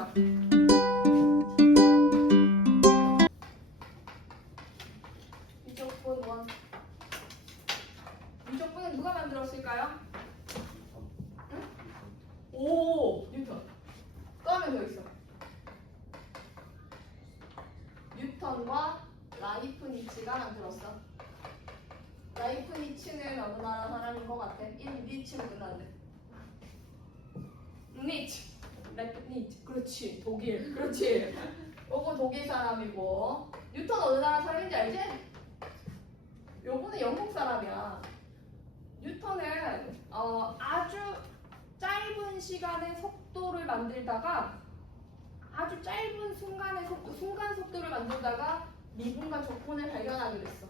자. 미적분 1. 미적분은 누가 만들었을까요? 응? 오, 뉴턴. 또 하면 더 있어. 뉴턴과 라이프니츠가 만들었어. 라이프니츠는 어느 나라 사람인 것 같아? 니츠로 끝났네. 니츠. 라이프니츠. 그렇지. 독일. 그렇지. 요거 독일 사람이고. 뉴턴 어느 나라 사람인지 알지? 요거는 영국 사람이야. 뉴턴은 아주 짧은 시간에 속도를 만들다가 아주 짧은 순간 속도를 만들다가 미분과 적분을 발견하게 됐어.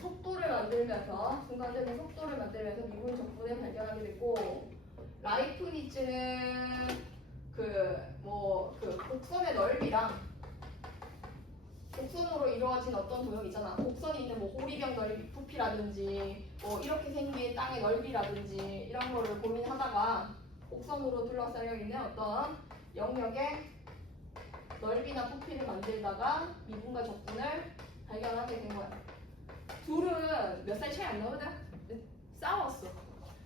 속도를 만들면서 순간적인 속도를 만들면서 미분 적분을 발견하게 됐고, 라이프니츠는 곡선의 넓이랑 곡선으로 이루어진 어떤 도형이잖아. 곡선이 있는 호리병 넓이 부피라든지 이렇게 생긴 땅의 넓이라든지 이런 거를 고민하다가 곡선으로 둘러싸여 있는 어떤 영역의 넓이나 부피를 만들다가 미분과 적분을 발견하게 된 거야. 둘은 몇 살 차이 안 나거든? 싸웠어.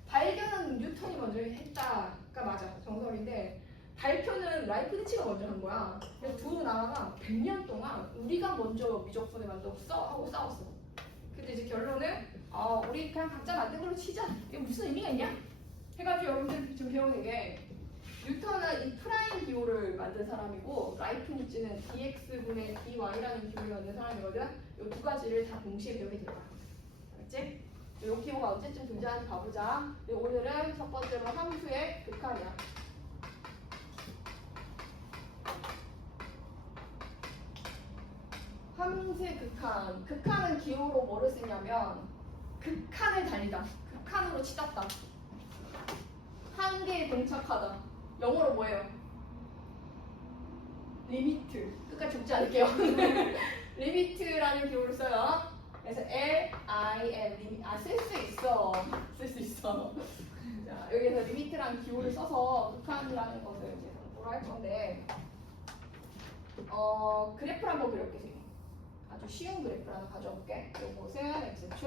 발견은 뉴턴이 먼저 했다가 맞아. 정설인데 발표는 라이프니츠가 먼저 한 거야. 그래서 두 나라가 100년 동안 우리가 먼저 미적분을 만들었어 하고 싸웠어. 근데 이제 결론은 우리 그냥 각자 만든 걸로 치자. 이게 무슨 의미가 있냐? 해가지고 여러분들 지금 배우는 게 뉴턴은 이 프라임 기호를 만든 사람이고 라이프니츠는 dx분의 dy라는 기호를 만든 사람이거든. 이 두 가지를 다 동시에 배우게 될 거야. 알았지? 이 기호가 언제쯤 등장하는지 봐보자. 오늘은 첫 번째로 함수의 극한이야. 함수의 극한. 극한은 기호로 뭐를 쓰냐면 극한을 달리다. 극한으로 치닫다. 한계에 동착하다. 영어로 뭐예요? 리미트. 끝까지 적지 않을게요. 리미트라는 기호를 써요. 그래서 L-I-M 리미 쓸 수 있어. 쓸 수 있어. 자, 여기서 리미트라는 기호를 써서 극한이라는 것을 이제 공부를 할 건데 그래프를 한번 그려볼게요. 아주 쉬운 그래프를 하나 가져올게. 요것은 X축,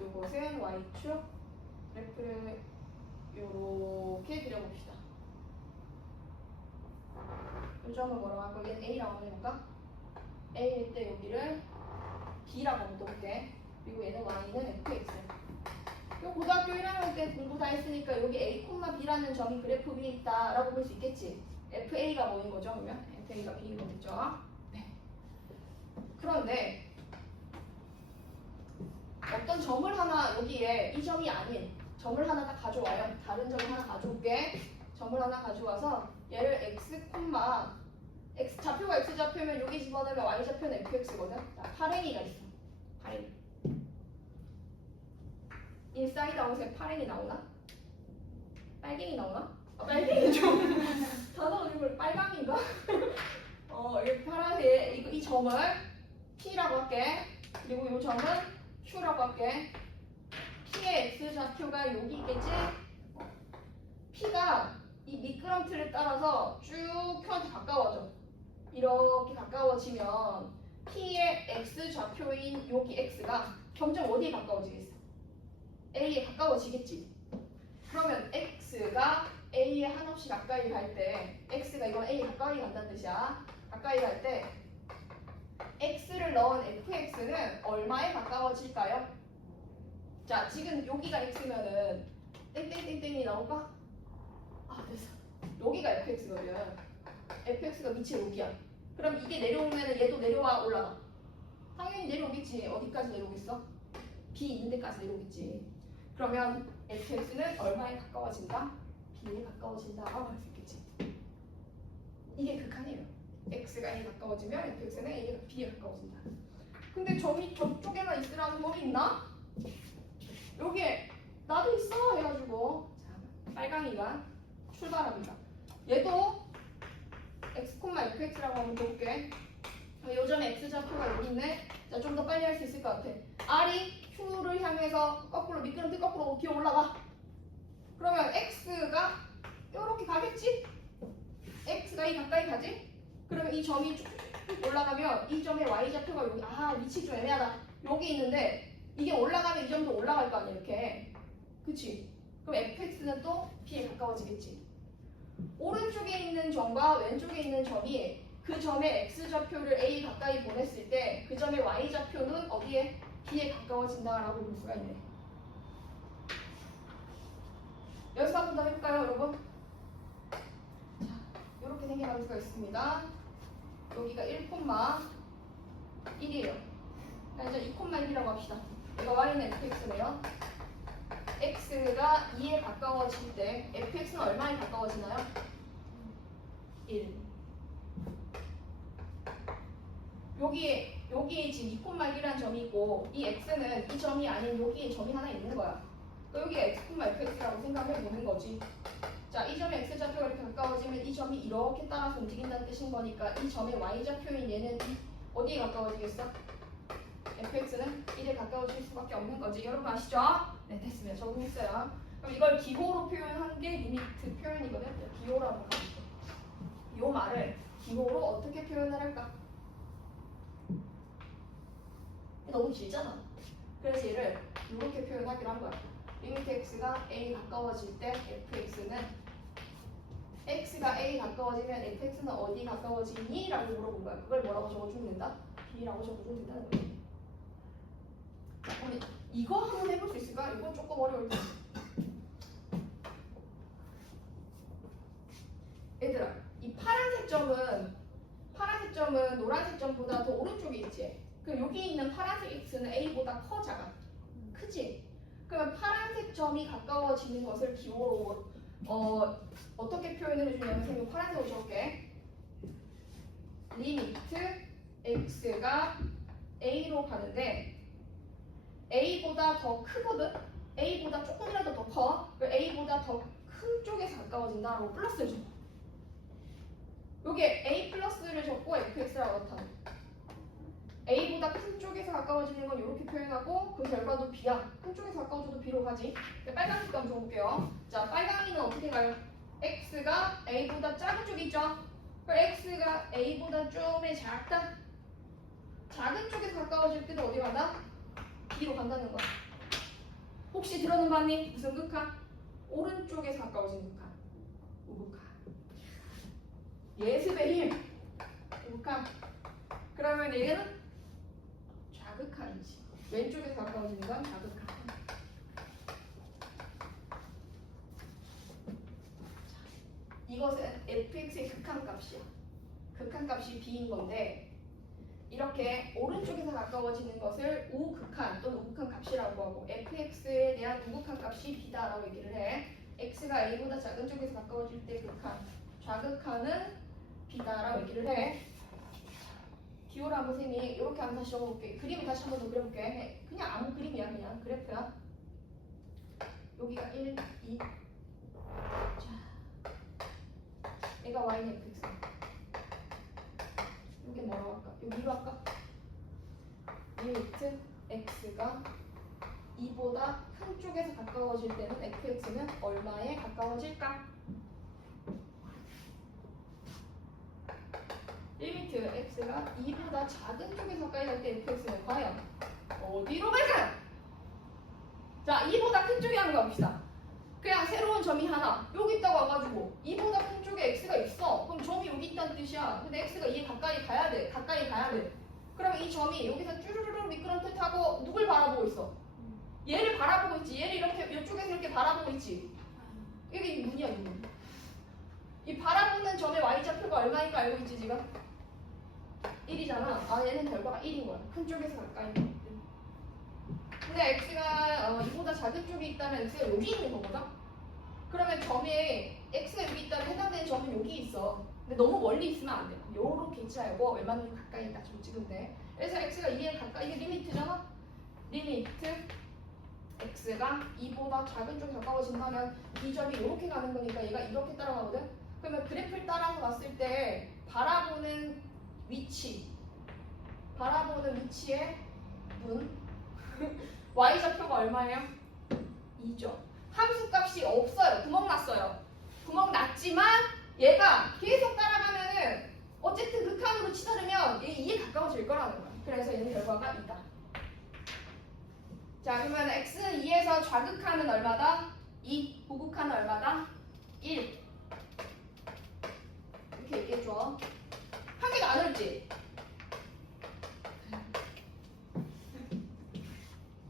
요것은 Y축. 그래프를 요렇게 그려봅시다. 이 점을 뭐라고 할 거야? 얘는 A라고 한번 해볼까? A일 때 여기를 B라고 한번 떠볼게. 그리고 얘는 Y는 Fx. 요 고등학교 1학년 때 공부 다 했으니까 여기 A, B라는 점이 그래프 위에 있다라고 볼 수 있겠지? FA가 뭐인 거죠? 그러면 FA가 B인 거겠죠? 네. 그런데 어떤 점을 하나 여기에 이 점이 아닌 점을 하나 다 가져와요. 다른 점을 하나 가져올게. 점을 하나 가져와서 얘를 x, x 좌표가 x 좌표면 여기 집어넣으면 y 좌표는 fx거든. 자, 파랭이가 있어. 파랭이. 인사이드 아웃에 파랭이 나오나? 빨갱이 나오나? 빨갱이 좀 단어 이걸 빨강인가? 이 파란색 이 점을 P라고 할게. 그리고 이 점은 Q라고 할게. P의 x 좌표가 여기 있겠지? P가 이 미끄럼틀을 따라서 쭉 펴서 가까워져. 이렇게 가까워지면 P의 x 좌표인 여기 x가 점점 어디에 가까워지겠어? A에 가까워지겠지. 그러면 x가 A에 한없이 가까이 갈 때 x가 이건 A에 가까이 간다는 뜻이야. 가까이 갈 때 x를 넣은 fx는 얼마에 가까워질까요? 자, 지금 여기가 x면은 땡땡땡땡이 나올까? 됐어. 여기가 fx거든. fx가 위치 여기야. 그럼 이게 내려오면 얘도 내려와 올라가. 당연히 내려오겠지. 어디까지 내려오겠어? B 있는 데까지 내려오겠지. 그러면 fx는 얼마에 가까워진다? b에 가까워진다라고 할 수 있겠지. 이게 극한이에요. x가 a에 가까워지면 fx는 a가 b에 가까워진다. 근데 점이 저쪽에만 있으라는 법이 있나? 여기에 나도 있어 해가지고 자, 빨강이가 출발합니다. 얘도 x, fx라고 한번 볼게. 요 점에 x 좌표가 여기 있네. 자, 좀 더 빨리 할 수 있을 것 같아. r이 q를 향해서 거꾸로 미끄럼틀 거꾸로 기어 올라가. 그러면 x가 이렇게 가겠지? 가까이 가지? 그러면 이 점이 쭉 올라가면 이 점의 y좌표가 여기 위치 좀 애매하다. 여기 있는데 이게 올라가면 이 점도 올라갈 거 아니야 이렇게. 그치? 그럼 fx는 또 b에 가까워지겠지. 오른쪽에 있는 점과 왼쪽에 있는 점이 그 점의 x좌표를 a 가까이 보냈을 때 그 점의 y좌표는 어디에? b에 가까워진다라고 볼 수가 있네. 연습 한 번 더 해볼까요 여러분? 자, 이렇게 생겨날 수가 있습니다. 여기가 1,1이에요. 이제 2,1이라고 합시다. 이거 y는 fx네요. x가 2에 가까워질 때 fx는 얼마에 가까워지나요? 1. 여기에 지금 2,1이라는 점이 있고 이 x는 이 점이 아닌 여기에 점이 하나 있는 거야. 여기가 x,fx라고 생각해 보는 거지. 자, 이 점의 x좌표가 이렇게 가까워지면 이 점이 이렇게 따라서 움직인다는 뜻인 거니까 이 점의 y좌표인 얘는 어디에 가까워지겠어? fx는 1에 가까워질 수밖에 없는 거지. 여러분 아시죠? 네, 됐습니다. 적응했어요. 그럼 이걸 기호로 표현한 게 리미트 표현이거든. 기호로 한번 가볼게요. 이 말을 기호로 어떻게 표현을 할까? 너무 길잖아. 그래서 얘를 이렇게 표현하기로 한 거야. 리미트 x가 a 가까워질 때 fx는 x가 a 가까워지면 fx는 어디 가까워지니? 라고 물어본 거야. 그걸 뭐라고 적어주면 된다? b라고 적어주면 된다는 거야. 자, 그럼 이거 한번 해볼 수 있을까? 이건 조금 어려울 텐데. 얘들아, 이 파란색 점은 노란색 점보다 더 오른쪽에 있지? 그럼 여기 있는 파란색 x는 a보다 커, 작아? 크지? 그러면 파란색 점이 가까워지는 것을 기호로 어떻게 표현을 해주냐면 선생님 파란색으로 적을게. 리미트 x가 a로 가는데 a보다 더 크거든? a보다 조금이라도 더 커. a보다 더 큰 쪽에서 가까워진다라고 플러스를 줘. 요게 a 플러스를 적고 fx라고 나타내. a보다 큰 쪽에서 가까워지는 건 이렇게 표현하고 그 결과도 b야. 큰 쪽에서 가까워져도 b로 가지. 빨간색 한번 줘볼게요. 자, 빨강이는 어떻게 가요? x가 a보다 작은 쪽이 있죠? 그럼 x가 a보다 좀의 작다. 작은 쪽에서 가까워질 때는 어디 간다? b로 간다는 거야. 혹시 들어는 봤니? 무슨 극한? 오른쪽에서 가까워지는 극한. 우극한. 예습의 힘. 우극한. 그러면 얘는 자극한이지. 왼쪽에서 가까워지는 건 자극한. 이것은 fx의 극한값이야. 극한값이 b인 건데 이렇게 오른쪽에서 가까워지는 것을 우극한 또는 우극한 값이라고 하고 fx에 대한 우극한 값이 b다라고 얘기를 해. x가 a보다 작은 쪽에서 가까워질 때 극한, 좌극한은 b다라고 얘기를 해. 기호를 한번 선생님이 이렇게 한번 다시 적어볼게. 그림을 다시 한번 더 그려볼게. 그냥 아무 그림이야. 그냥 그래프야. 여기가 1, 2. 자, 얘가 y는 fx. 이게 뭐라고 할까? 여기로 할까? 리미트 x가 2보다 큰 쪽에서 가까워질 때는 fx는 얼마에 가까워질까? 리미트 x가 2보다 작은 쪽에서 가까이 갈 때 fx는 과연 어디로 갈까? 자, 2보다 큰 쪽에 한번 가봅시다. 그냥 새로운 점이 하나 여기 있다고 와가지고 2보다 큰 쪽에 x가 있어. 그럼 점이 여기 있다는 뜻이야. 근데 x가 2에 가까이 가야 돼. 가까이 가야 돼. 그럼 이 점이 여기서 쭈르르르 미끄럼틀 타고 누굴 바라보고 있어? 얘를 바라보고 있지. 얘를 이렇게 이쪽에서 이렇게 바라보고 있지. 이게 문이야, 이 문. 이 바라보는 점의 y좌표가 얼마인가 알고 있지 지금? 1이잖아. 얘는 결과가 1인 거야. 큰 쪽에서 가까이. 근데 x가 2보다 작은 쪽이 있다면 x가 여기 있는 거거든? 그러면 점에 x가 여기 있다면 해당되는 점은 여기 있어. 근데 너무 멀리 있으면 안 돼. 요렇게 있지 말고 웬만하면 가까이 있다 좀 찍으면 돼. 그래서 x가 2에 가까이, 이게 리미트잖아? 리미트 x가 2보다 작은 쪽에 가까워진다면 이 점이 이렇게 가는 거니까 얘가 이렇게 따라가거든? 그러면 그래프를 따라서 봤을 때 바라보는 위치의 문 y좌표가 얼마예요? 2죠. 함수값이 없어요. 구멍 났어요. 구멍 났지만 얘가 계속 따라가면 결과가 있다. 자, 그러면 x는 2에서 좌극하는 얼마다? 2. 부극하는 얼마다? 1. 이렇게 얘기해줘. 한 개가 안 옳지?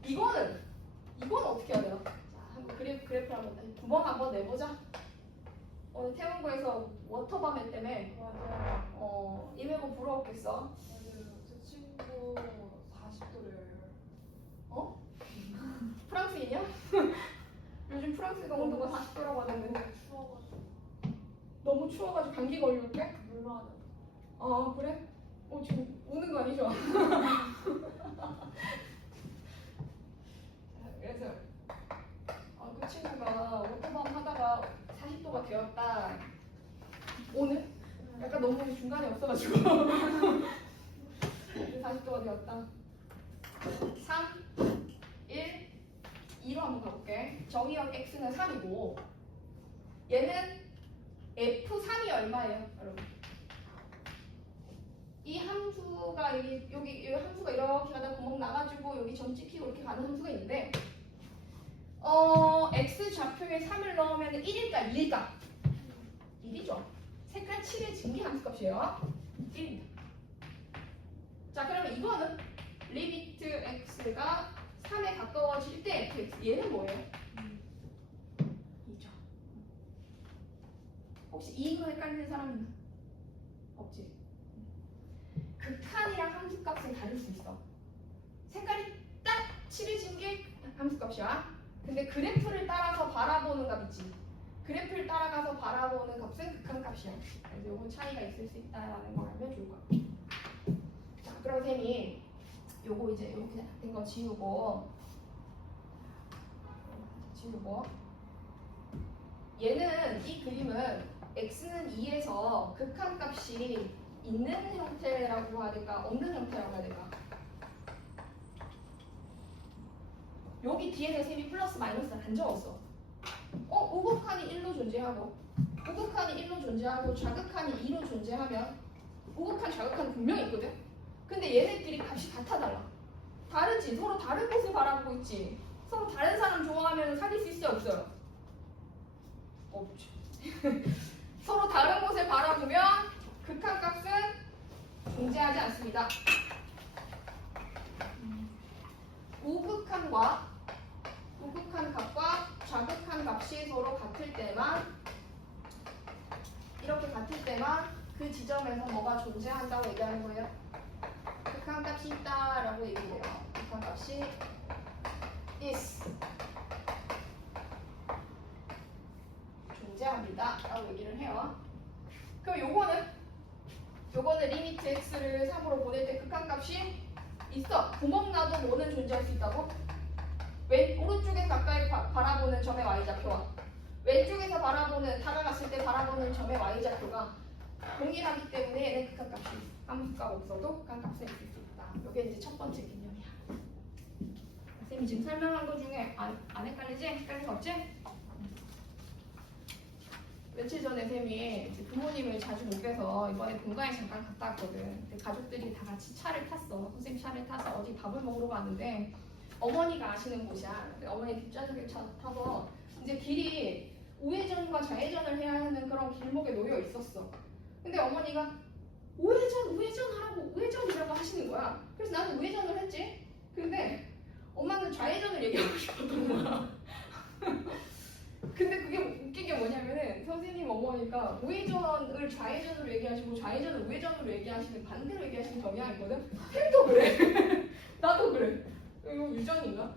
이건 어떻게 해야 돼요? 자, 한번 그래프 한번 구멍 한번 내보자. 오늘 태원고에서 워터밤 때문에 맞아요. 이메고 부러웠겠어. 맞아요. 제 친구 40도래요. 어? 프랑스인이야? 요즘 프랑스가 온도가 40도라고 하는데 추워가지고 너무 추워가지고 감기 걸릴게? 물 맞아. 아 그래? 지금 우는 거 아니죠? 그래서 그 친구가 워터밤 하다가 40도가 되었다. 오늘? 약간 너무 중간에 없어가지고 40도가 되었다. 3, 1, 2로 한번 가볼게. 정의역 x는 3이고 얘는 f3이 얼마예요, 여러분? 이 함수가 여기 함수가 이렇게 가다 구멍 나가지고 여기 점 찍히고 이렇게 가는 함수가 있는데 x 좌표에 3을 넣으면 1일까 2일까? 1이죠. 색깔 7의 증기 함수값이에요. 1입니다. 자, 그러면 이거는 리미트 x가 3에 가까워질 때 fx 얘는 뭐예요? 2죠. 혹시 이거 헷갈리는 사람 있나? 없지. 극한이랑 함수값은 다를 수 있어. 색깔이 딱 칠해진 게 함수값이야. 근데 그래프를 따라서 바라보는 값 있지. 그래프를 따라가서 바라보는 값은 극한값이야. 그래서 요건 차이가 있을 수 있다라는 걸 알면 좋을 것 같아. 자, 그럼 쌤이 요거 이제 이렇게 된 거 지우고 얘는 이 그림은 x는 2에서 극한값이 있는 형태라고 해야 될까? 없는 형태라고 해야 될까? 여기 뒤에는 쌤이 플러스 마이너스를 안 적었어. 우극한이 1로 존재하고 우극한이 1로 존재하고 좌극한이 2로 존재하면 우극한, 좌극한 분명히 있거든? 근데 얘네끼리 값이 같아 달라. 다르지? 서로 다른 곳을 바라보고 있지? 서로 다른 사람 좋아하면 사귈 수 있어요? 없어요? 없죠. 서로 다른 곳을 바라보면 극한값은 존재하지 않습니다. 우극한 값과 좌극한 값이 서로 같을 때만 이렇게 같을 때만 그 지점에서 뭐가 존재한다고 얘기하는 거예요? 극한값이 있다라고 얘기해요. 극한값이 is 존재합니다 라고 얘기를 해요. 그럼 요거는 리미트 x를 3으로 보낼 때 극한값이 있어. 구멍 나도 뭐는 존재할 수 있다고? 오른쪽에 가까이 바라보는 점의 y좌표와 왼쪽에서 다가갔을 때 바라보는 점의 y좌표가 동일하기 때문에 얘는 극한값이 함수값 없어도 극한값은 있을 수 있다. 이게 이제 첫 번째 개념이야. 쌤이 지금 설명한 것 중에 안 헷갈리지? 헷갈린 거 없지? 며칠 전에 쌤이 부모님을 자주 못 뵈서 이번에 본가에 잠깐 갔다 왔거든. 근데 가족들이 다 같이 차를 탔어. 선생님 차를 타서 어디 밥을 먹으러 갔는데 어머니가 아시는 곳이야. 어머니 뒷좌석에 타서 이제 길이 우회전과 좌회전을 해야 하는 그런 길목에 놓여 있었어. 근데 어머니가 우회전이라고 하시는 거야. 그래서 나는 우회전을 했지. 근데 엄마는 좌회전을 얘기하고 싶었던 거야. 근데 그게 웃긴 게 뭐냐면은 선생님 어머니가 우회전을 좌회전으로 얘기하시고 좌회전을 우회전으로 얘기하시는 반대로 얘기하시는 경향이 있거든. 쌤도 그래. 나도 그래. 이거 유전인가?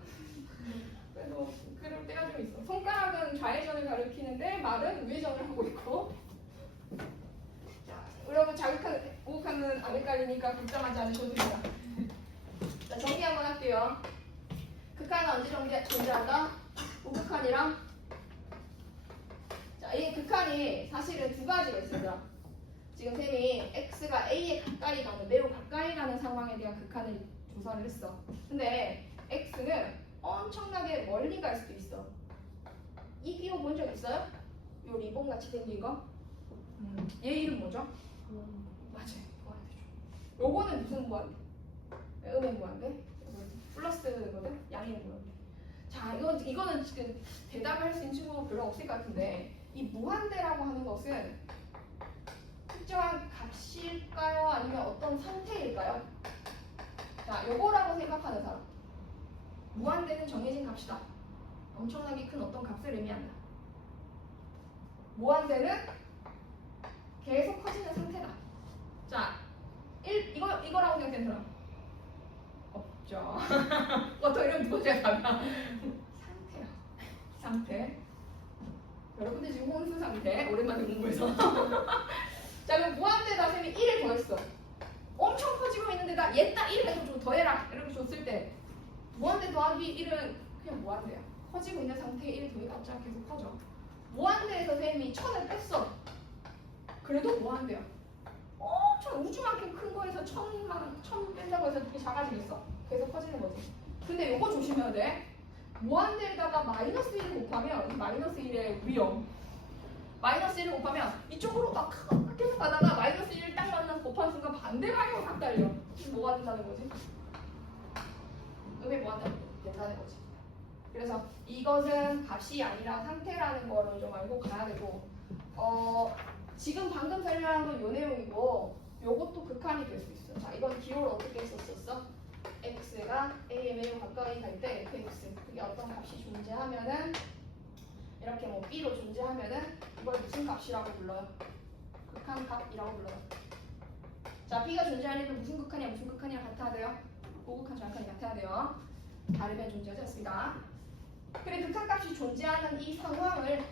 그래서 그럴 때가 좀 있어. 손가락은 좌회전을 가리키는데 말은 우회전을 하고 있고. 자, 여러분 우극한은 안 헷갈리니까 걱정하지 않으셔도 됩니다. 자, 정리 한번 할게요. 극한은 언제 존재한다? 우극한이랑 이 극한이 사실은 두 가지가 있습니다. 지금 쌤이 x가 a에 가까이 가는 매우 가까이 가는 상황에 대한 극한을 조사를 했어. 근데 x는 엄청나게 멀리 갈 수도 있어. 이 기호 본 적 있어요? 요 리본 같이 생긴 거? 얘 이름 뭐죠? 맞아요. 요거는 무슨 무한? 음의 무한대 플러스거든. 양의 무한대. 자, 이거는 지금 대답을 할 수 있는 친구가 별로 없을 것 같은데 이 무한대라고 하는 것은 특정한 값일까요? 아니면 어떤 상태일까요? 자, 요거라고 생각하는 사람. 무한대는 정해진 값이다. 엄청나게 큰 어떤 값을 의미한다. 무한대는 계속 커지는 상태다. 자, 이거라고 생각되는 사람 없죠. 더 이런 두 번째 답이야. 상태야. 상태. 여러분들 지금 혼수 상태. 오랜만에 공부해서. 자, 그럼 무한대다 쌤이 1을 더했어. 엄청 커지고 있는데다 얘 딱 1을 좀 더해라 이렇게 줬을 때 무한대 더하기 1은 그냥 무한대야. 커지고 있는 상태에 1을 더해봤자 계속 커져. 무한대에서 쌤이 1000을 뺐어. 그래도 무한대야. 엄청 우주만큼 큰 거에서 1000 뺀다고 해서 이렇게 작아지겠어? 계속 커지는 거지. 근데 요거 조심해야 돼. 무한대에다가 마이너스 1을 곱하면 이 마이너스 1의 위험. 마이너스 1을 곱하면 이쪽으로 막 계속 가다가 마이너스 1을 딱 만나서 곱하는 순간 반대 방향으로 확 달려. 그럼 뭐가 된다는 거지? 음의 무한대 된다는 거지. 그래서 이것은 값이 아니라 상태라는 거를 좀 알고 가야 되고 지금 방금 설명한 건 요 내용이고 요것도 극한이 될 수 있어. 자, 이건 기호를 어떻게 썼었어? x가 a에 가까이 갈 때 fx 그게 어떤 값이 존재하면은 이렇게 뭐 b로 존재하면은 이걸 무슨 값이라고 불러요? 극한값이라고 불러요. 자, b가 존재하려면 무슨 극한이랑 같아야 돼요? 고극한 정확한이 같아야 돼요. 다르면 존재하지 않습니다. 그래, 극한값이 존재하는 이 상황을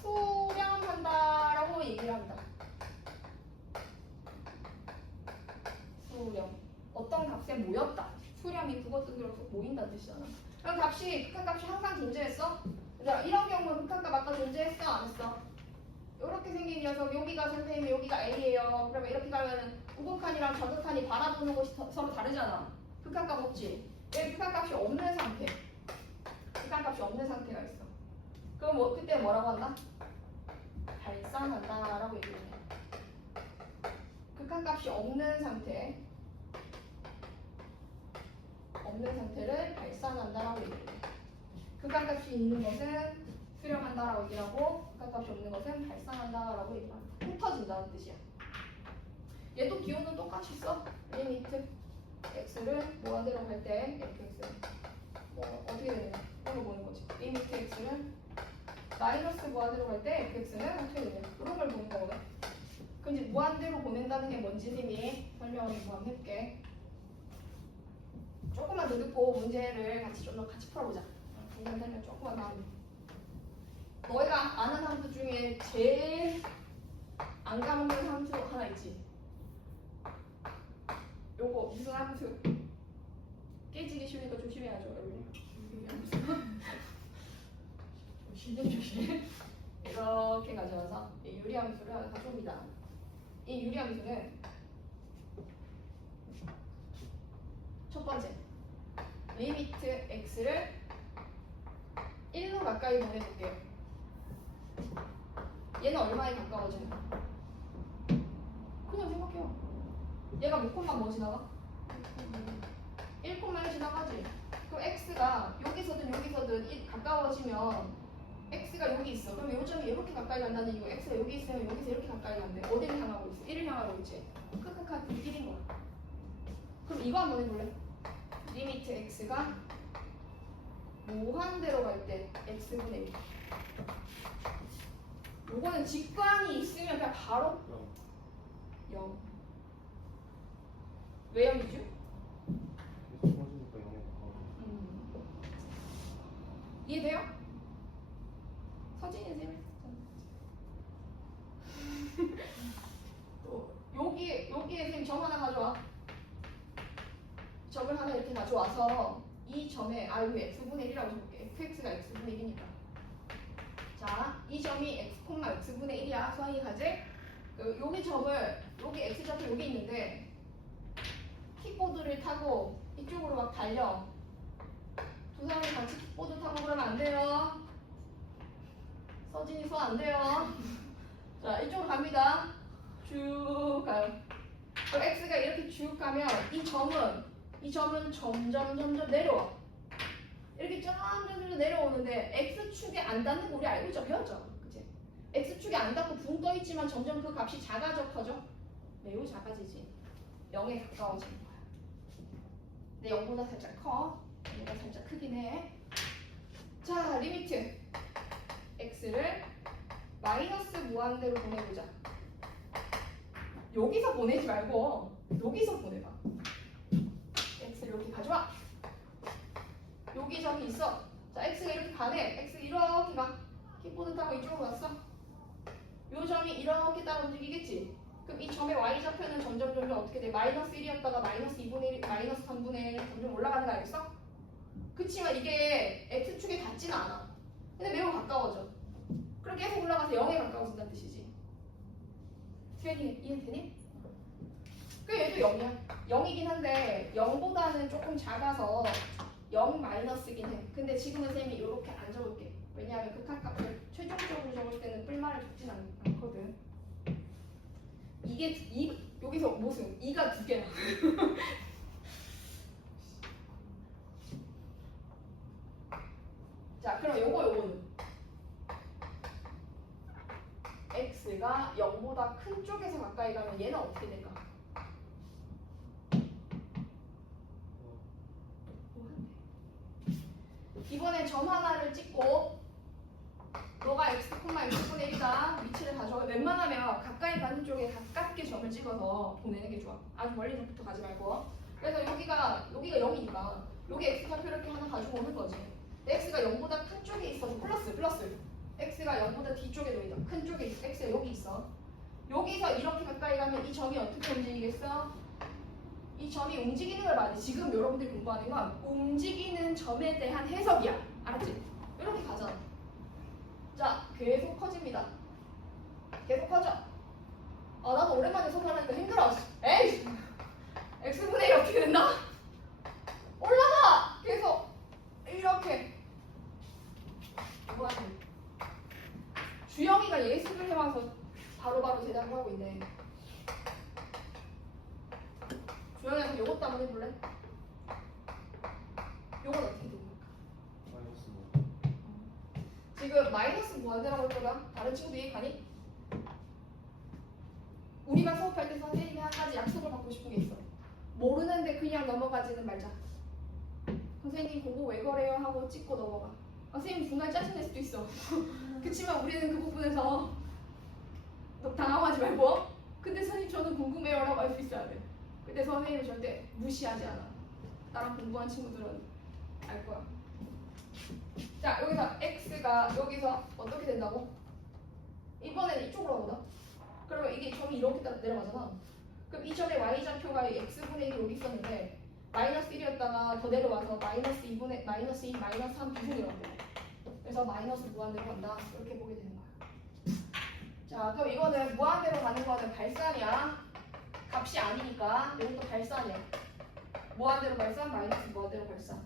수렴한다라고 얘기를 합니다. 수렴. 어떤 값에 모였다. 수렴이 그것도 그렇고 모인다는 뜻이잖아. 그럼 극한값이 항상 존재했어? 자, 이런 경우는 극한값 아까 존재했어? 안 했어? 이렇게 생긴 녀석, 여기가 선생님, 여기가 A예요. 그러면 이렇게 가면은 우극한이랑 좌극한이 바라보는 곳이 서로 다르잖아. 극한값 없지? 여기 극한값이 없는 상태. 극한값이 없는 상태가 있어. 그럼 그때 뭐라고 한다? 발산한다라고 얘기해. 극한값이 없는 상태를 발산한다라고 얘기해. 극한값이 있는 것은 수렴한다라고 얘기하고 극한값이 없는 것은 발산한다라고 얘기합니다. 흩어진다는 뜻이야. 얘도 기호는 똑같이 써. 리미트 x를 무한대로 갈 때 fx 뭐 어떻게 되느냐 이런 거 보는 거지. 리미트 x를 마이너스 무한대로 갈 때 fx는 어떻게 되냐 이런 걸 보는 거거든. 그럼 이제 무한대로 보낸다는 게 뭔지 님이 설명을 한번 해볼게. 조금만 더 듣고 문제를 같이 풀어보자. 중간 설명 조금만 더 하면. 너희가 아는 함수 중에 제일 안 까먹는 함수 하나 있지? 요거 무슨 함수? 깨지기 쉬우니까 조심해야죠, 여러분. 조심. 이렇게 가져와서 이 유리함수를 하나 가져옵니다. 이 유리함수는 첫 번째 리미트 x를 1로 가까이 보내줄게요. 얘는 얼마에 가까워져요? 그냥 생각해요. 얘가 몇 콤마 뭐 지나가? 1콤마를 지나가지. 그럼 x가 여기서든 가까워지면 x가 여기 있어. 그럼 요점이 이렇게 가까이 간다는 이유가 x가 여기 있으면 여기서 이렇게 가까이 간대. 어디를 향하고 있어? 1을 향하고 있지. 크크크 1인 거야. 그럼 이거 한번 해볼래? 리미트 x가 무한대로 갈 때 x분의 1. 요거는 직관이 있으면 그냥 바로 0. 왜 0이죠? 이해돼요? 서진이 쌤. 또 여기에 쌤 점 하나 가져와. 점을 하나 이렇게 가져와서 이 점에 이거 x분의 1이라고 적을게. fx가 x분의 1이니까. 자, 이 점이 x, x분의 1이야. 수학이 가지? 여기 점을 여기 x좌표 여기 있는데 킥보드를 타고 이쪽으로 막 달려. 두 사람이 같이 킥보드 타고 그러면 안 돼요. 서진이 손 안 돼요. 자, 이쪽으로 갑니다. 쭉 가요. 그럼 x가 이렇게 이렇게 쭉 가면 이 점은 점점 내려와. 이렇게 점점 내려오는데 x축에 안 닿는 거 우리 알고 있죠? 배웠죠? 그치? x축에 안 닿고 붕 떠 있지만 점점 그 값이 작아져 커져? 매우 작아지지. 0에 가까워지는 거야. 근데 0보다 살짝 커. 0보다 살짝 크긴 해. 자, 리미트 x를 마이너스 무한대로 보내보자. 여기서 보내지 말고 여기서 보내봐. x를 이렇게 가져와. 여기 점이 있어. 자, x가 이렇게 가네. x 이렇게 가. 킥보드 타고 이쪽으로 갔어. 요 점이 이렇게 따라 움직이겠지. 그럼 이 점의 y좌표는 점점 어떻게 돼? 마이너스 1이었다가 마이너스 2분의 1, 마이너스 3분의 1 점점 올라가는 거 알겠어? 그치만 이게 x축에 닿지는 않아. 근데 매우 가까워져. 그럼 계속 올라가서 0에 가까워진다는 뜻이지. 수현이 이해되니? 그 얘도 0이야. 0이긴 한데 0보다는 조금 작아서 0 마이너스긴 해. 근데 지금은 쌤이 이렇게 안 적을게. 왜냐하면 극한값을 최종적으로 적을 때는 뿔말을 적진 않거든. 이게 여기서 무슨 2가 두 개나. 자, 그럼 요거는 x가 0보다 큰 쪽에서 가까이 가면 얘는 어떻게 될까? 이번엔 점 하나를 찍고 너가 x, x분의 1이다 위치를 가져가. 웬만하면 가까이 가는 쪽에 가깝게 점을 찍어서 보내는 게 좋아. 아주 멀리부터 가지 말고. 그래서 여기가 0이니까 여기 x좌표 이렇게 하나 가지고 오는 거지. x가 0보다 큰 쪽에 있어서 플러스 x가 0보다 뒤쪽에 놓이다. 큰 쪽에 있어. x가 여기 있어. 여기서 이렇게 가까이 가면 이 점이 어떻게 움직이겠어? 이 점이 움직이는 걸 말해. 지금 여러분들이 공부하는 건 움직이는 점에 대한 해석이야. 알았지? 이렇게 가잖아. 자, 계속 커집니다. 계속 커져. 아, 나도 오랜만에 소설하니까 힘들어. 에이! x분의 1 어떻게 된다? 올라가! 계속 이렇게. 뭐하지? 주영이가 예습을 해와서 바로바로 대답을 하고 있네. 주영이한테 요것도 한번 해볼래? 요건 어떻게 됩니까? 마이너스 뭐. 지금 마이너스 무한대라고 할 거야? 다른 친구도 이해 가니? 우리가 수업할 때 선생님이 한 가지 약속을 받고 싶은 게 있어. 모르는데 그냥 넘어가지는 말자. 선생님 그거 왜 그래요? 하고 찍고 넘어가. 선생님 중간에 짜증낼 수도 있어. 그치만 우리는 그 부분에서 당황하지 말고 근데 선생님 저는 궁금해요 라고 할 수 있어야 돼. 근데 선생님은 절대 무시하지 않아. 나랑 공부한 친구들은 알 거야. 자, 여기서 x가 여기서 어떻게 된다고? 이번엔 이쪽으로 가보자. 그러면 이게 점이 이렇게 내려가잖아. 그럼 이 점의 y좌표가 x분의 1이 여기 있었는데 마이너스 1이었다가 더 내려와서 마이너스 2분의 마이너스 2, 마이너스 3 비중이라고 돼. 그래서 마이너스 무한대로 간다. 이렇게 보게 되는 거야. 자, 그럼 이거는 무한대로 가는 거는 발산이야. 값이 아니니까 이것도 발산이야. 무한대로 발산, 마이너스 무한대로 발산.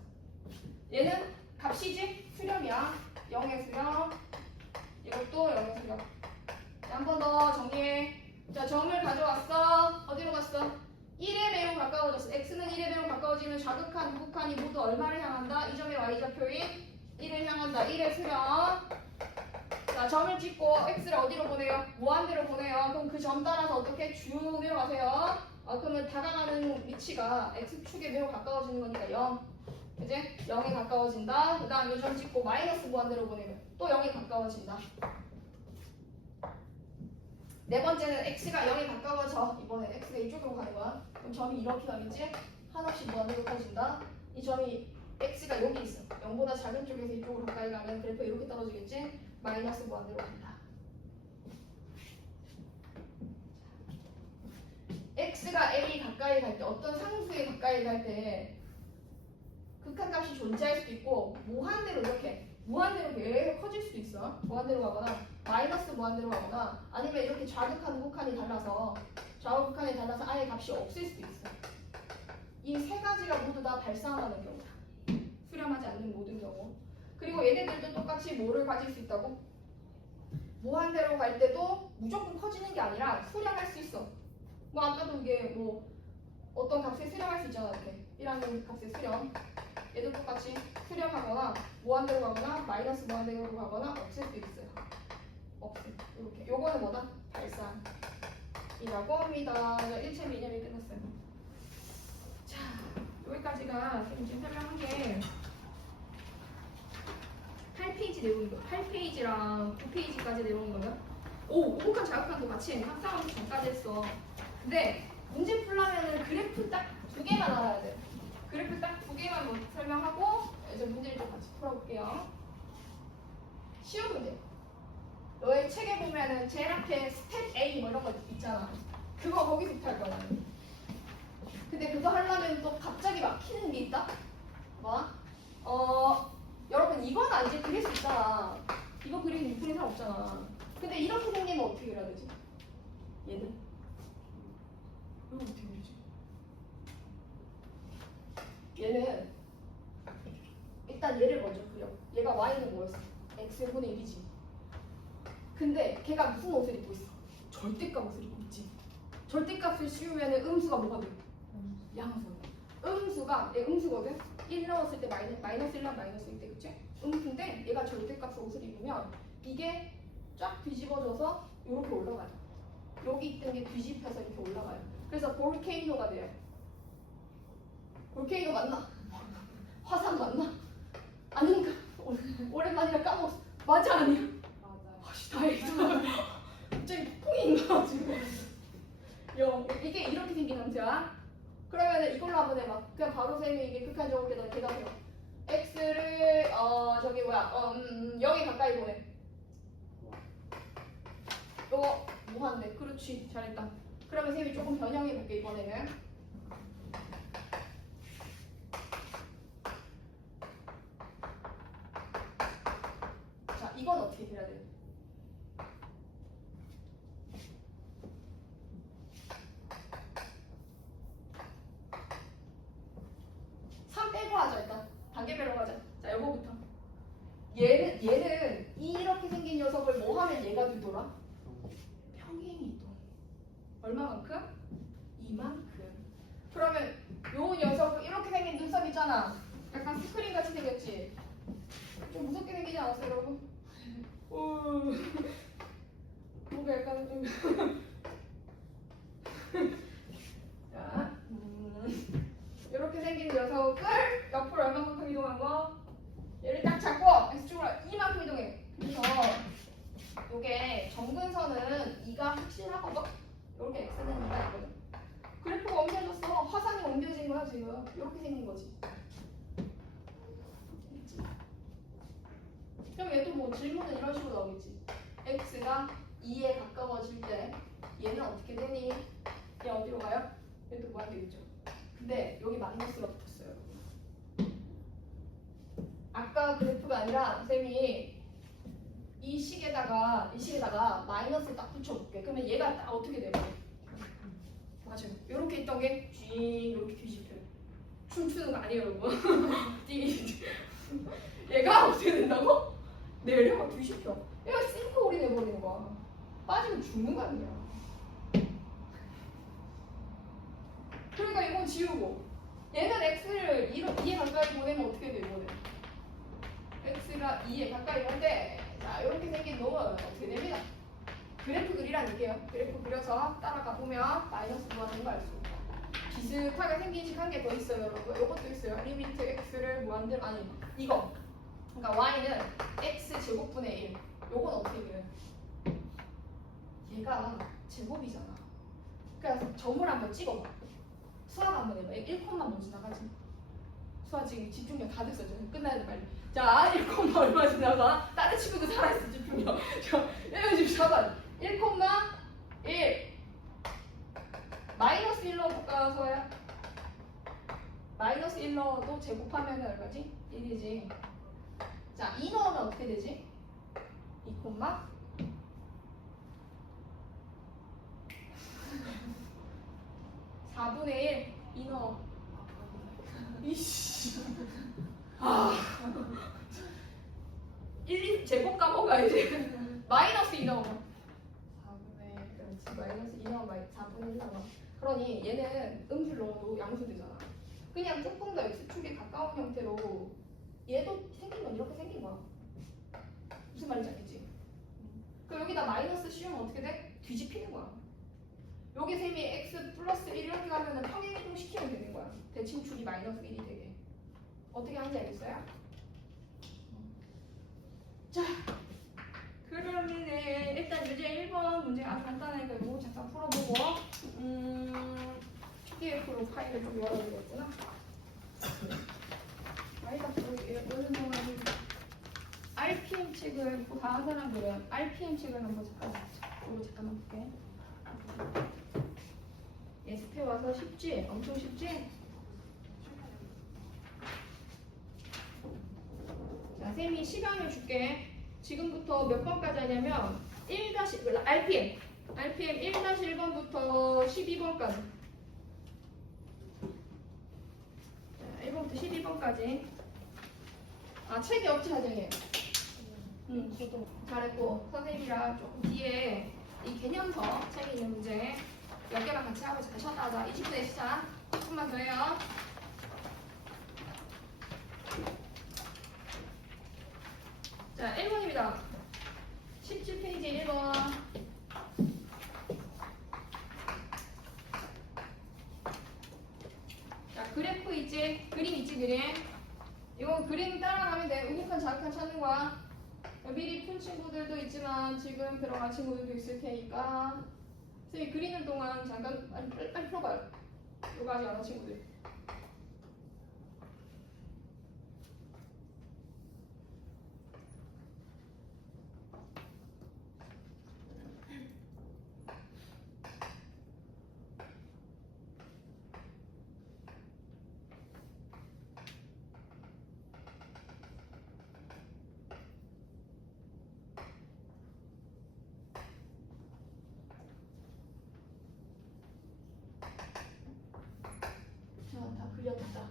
얘는 값이지? 수렴이야. 0의 수렴. 이것도 0의 수렴. 한 번 더 정리해. 자, 점을 가져왔어. 어디로 갔어? 1에 매우 가까워졌어. x는 1에 매우 가까워지면 좌극한, 우극한이 모두 얼마를 향한다? 이 점의 y좌표인 1을 향한다. 1의 수렴. 자, 점을 찍고 x를 어디로 보내요? 무한대로 보내요. 그럼 그 점 따라서 어떻게 쭉 내려가세요? 그러면 다가가는 위치가 x축에 매우 가까워지는 거니까 0. 이제 0에 가까워진다. 그 다음 이 점 찍고 마이너스 무한대로 보내면 또 0에 가까워진다. 네 번째는 x가 0에 가까워져. 이번엔 x가 이쪽으로 가는 거야. 그럼 점이 이렇게 가겠지? 한없이 무한대로 커진다. 이 점이 x가 여기 있어. 0보다 작은 쪽에서 이쪽으로 가까이 가면 그래프 이렇게 떨어지겠지? 마이너스 무한대로 간다. x가 a에 가까이 갈 때 어떤 상수에 가까이 갈 때 극한값이 존재할 수도 있고 무한대로 이렇게 무한대로 계속 커질 수도 있어. 무한대로 가거나 마이너스 무한대로 가거나 아니면 이렇게 좌극한 우극한이 달라서 좌우극한이 달라서 아예 값이 없을 수도 있어. 이 세 가지가 모두 다 발생하는 경우다. 수렴하지 않는 모든 경우. 그리고 얘네들도 똑같이 뭐를 가질 수 있다고? 무한대로 갈 때도 무조건 커지는 게 아니라 수렴할 수 있어. 뭐 아까도 이게 뭐 어떤 값에 수렴할 수 있잖아. 이렇게 1하는 값에 수렴. 얘도 똑같이 수렴하거나 무한대로 가거나 마이너스 무한대로 가거나 없앨 수 있어요. 없음. 이렇게. 요거는 뭐다? 발산이라고 합니다. 1차 개념이 끝났어요. 자, 여기까지가 지금 설명한 게 8페이지 내용이고 8페이지랑 9페이지까지 내용이거든. 오, 오복한 자극한도 같이 했네. 합성함수 전까지 했어. 근데 문제 풀려면은 그래프 딱 2개만 알아야 돼. 그래프 딱 2개만 설명하고 이제 문제를 좀 같이 풀어볼게요. 쉬운 문제. 너의 책에 보면은 제일 앞에 스텝 A 뭐 이런 거 있잖아. 그거 거기서부터 할 거야. 근데 그거 하려면 또 갑자기 막히는 게 있다? 뭐? 여러분 이건 아니지 그릴 수 있잖아. 이거 그리는 유풍인 사람 없잖아. 근데 이렇게 생기면 어떻게 그려야 되지? 얘는? 이거 어떻게 그리지? 얘는 일단 얘를 먼저 그려. 얘가 y는 뭐였어? x분의 1이지. 근데 걔가 무슨 옷을 입고 있어? 절대값 옷을 입고 있지. 절대값을 씌우면 음수가 뭐가 돼? 양수. 음수가 얘 음수거든? 1 넣었을 때 마이너스 1랑 마이너스 1때 그치? 음수인데 얘가 절대값 옷을 입으면 이게 쫙 뒤집어져서 이렇게 올라가요. 여기 있던 게 뒤집혀서 이렇게 올라가요. 그래서 볼케이노가 돼요. 볼케이노 맞나? 화산 맞나? 아닌가? 오랜만이라 까먹었어. 맞아 아니야? 맞아요. 아씨 다행이다. 갑자기 폭풍인가 지금. 이게 이렇게 생긴 함수야. 그러면 이걸로 한번 해봐. 그냥 바로 쌤이 이게 극한적으로 대답해요. x를 저기 뭐야 여기 가까이 보내. 요거 무한대. 그렇지 잘했다. 그러면 쌤이 조금 변형해 볼게 이번에는. 자 이건 어떻게 그려야 돼? 빼고 하자 일단. 단계별로 가자. 자 요거부터. 얘는 이렇게 생긴 녀석을 뭐 하면 얘가 되더라? 평행이동. 얼마만큼? 이만큼. 그러면 요 녀석 이렇게 생긴 눈썹 있잖아. 약간 스크린 같이 생겼지? 좀 무섭게 생기지 않았어요 여러분? 뭔가 약간 좀 자, 이렇게 생긴 녀석을 옆으로 얼마만큼 이동한 거? 얘를 딱 잡고 X축으로 이만큼 이동해. 그래서 이게 정근선은 2가 확실하거든? 이렇게 X는 2가 있거든. 그래프가 옮겨졌어. 화산이 옮겨진 거야 지금. 이렇게 생긴 거지. 그럼 얘도 뭐 질문은 이런 식으로 나오겠지. X가 2에 가까워질 때 얘는 어떻게 되니? 얘 어디로 가요? 얘도 뭐 하게 되겠죠. 근데 여기 마이너스가 붙었어요. 아까 그래프가 아니라 쌤이 이 식에다가 마이너스를 딱 붙여볼게. 그러면 얘가 딱 어떻게 돼요? 맞아요. 이렇게 있던 게 쥐 이렇게 뒤집혀요. 춤추는 거 아니에요 여러분. 얘가 어떻게 된다고? 내려가 뒤집혀. 얘가 싱크홀이 돼버리는 거야. 빠지면 죽는 거 아니야. 그러니까 이건 지우고 얘는 x를 2에 가까이 보내면 어떻게 돼 이번에? x가 2에 가까이 오는데 자 이렇게 생긴 놈은 어떻게 됩니다. 그래프 그리라는 얘기예요. 그래프 그려서 따라가 보면 마이너스 무한인 거 알 수 있다. 비슷하게 생긴 식 한 개 더 있어요 여러분. 이것도 있어요. 리미트 x를 무한대로 아니 이거 그러니까 y는 x 제곱분의 1 요건 어떻게 돼요? 얘가 제곱이잖아. 그래서 점을 한번 찍어봐. 수학 한번 해봐. 1콤만 먼저 나가지. 수학 지금 집중력 다 됐어. 지금 끝나야 돼 빨리. 자 1콤마 얼마 지나가? 다른 친구도 살아있어 집중력. 자 이거 지금 잡아. 1,1 마이너스 1 넣어볼까요 서야? 마이너스 1 넣어도 제곱하면 얼마지? 1이지. 자 2 넣으면 어떻게 되지? 2 콤마 4분의 1 2 넣어. 이씨. 아. 1 제곱 까먹어야지. 마이너스 2 넣어. 4분의 그렇지. 마이너스 2 넣어. 4분의 1 넣어. 그러니 얘는 음수를 넣어도 양수되잖아. 그냥 조금 더 x축에 가까운 형태로 얘도 생긴 건 이렇게 생긴 거야. 무슨 말인지 알겠지? 그럼 여기다 마이너스 씌우면 어떻게 돼? 뒤집히는 거야. 여기 셈이 x 플러스 1 이렇게 가면은 평행이동 시키면 되는 거야. 대칭축이 마이너스 1이 되게. 어떻게 하는지 알겠어요? 자, 그러면은 일단 문제 1번 문제가 아주 간단하니까 이거 잠깐 풀어보고 PDF로 파일을 좀 열어야 되겠구나. 아니다, 여는 동안 RPM 책을 읽고 다 한 사람들은 RPM 책을 한번 잠깐 보고 잠깐만 볼게. 예습해 와서 쉽지? 엄청 쉽지? 자, 쌤이 시간을 줄게. 지금부터 몇 번까지 하냐면 RPM 1-1번부터 12번까지. 자, 1번부터 12번까지. 아, 책이 없지, 사장님? 저도 잘했고, 선생님이랑 조금 뒤에 이 개념서 책에 있는 문제 몇 개만 같이 하고 잘 쉬었다 하자. 20분에 시작. 조금만 더 해요. 자, 1번입니다. 17페이지 1번. 자, 그래프 있지? 그림 있지, 그림? 이거 그림 따라가면 돼. 의무판 자극한 찾는 거야. 미리 푼 친구들도 있지만 지금 들어간 친구들도 있을 테니까 선생님이 그리는 동안 잠깐 빨리 풀어봐요. 이거 아직 안 한 친구들. 자, 다 그려졌다.